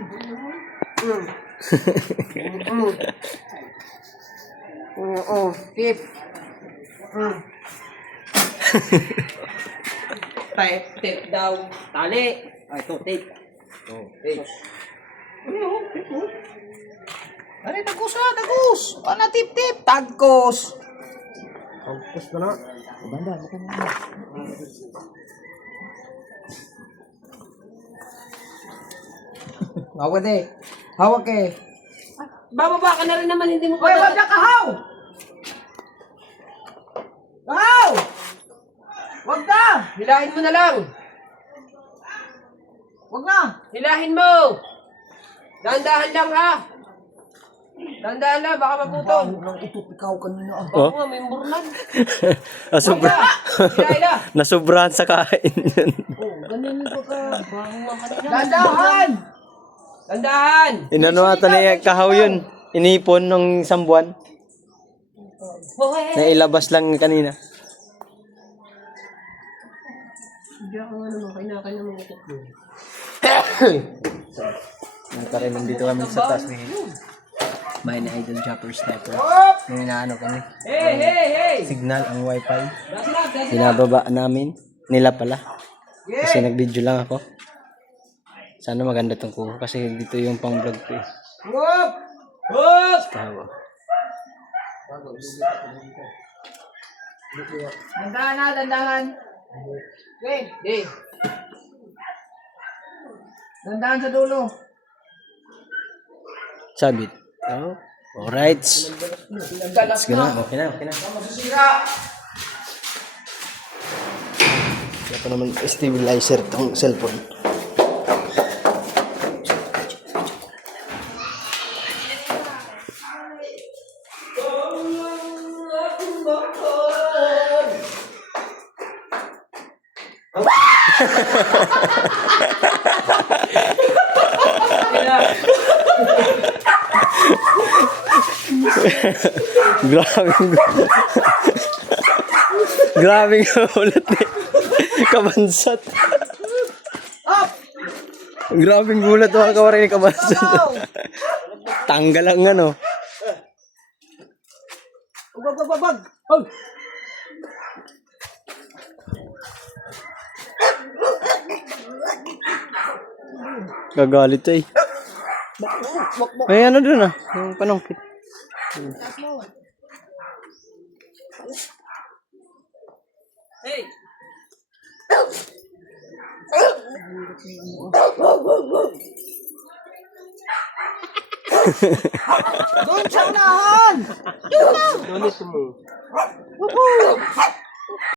Tip. Tip daw. Tali. Ay, ito, tip. Tip. Ano, tagos na, tagos. Ano, tip. Tagos. Tagos ka na. Banda, makan na. Hawak eh. Hawak eh. Bababa ka na rin naman, hindi mo Hoy, wag ka kahaw! Kahaw! Wag na! Hilahin mo na lang. Wag na! Hilahin mo. Dahan-dahan lang ha. Dahan-dahan lang, baka maputol. Nang utot ikaw kanina. Baka nga, may murnag. Hilahin na. Nasobrahan sa kain yun. Oh, ganun yung baka. Baka nga kanina. Dandahan! Dahan-dahan. Inano ata na yung kahaw yun. Inipon ng isang buwan. Na ilabas lang kanina. Hindi ako nga naman, kainakan naman utot mo. Nagkaroon nandito kami sa taas ni Mine Idol Jumper Sniper. Nung inaano kami. Hey! Signal ang wifi. That's not. Binababa namin. Nila pala. Kasi nag-video lang ako. Sana maganda tong kuha kasi dito yung pang vlog ko eh. Whoop! Hoop! Kahawa. Dandahan na, dandahan. Okay, Hey! dandahan sa dulo. Sabit. Oh. Alright. Let's go na. Okay na. Masisira! Kaya pa naman stabilizer tong cellphone. Grabing ulit eh. Kabansat. Grabing gulat mga kawarin ni Kabansat. Tanggal ang ano. Wag! Oh! Gagalit eh. May ano dun ah. Yung panungkit. Hey! Doon sa unahan! Donit mo. Woohoo!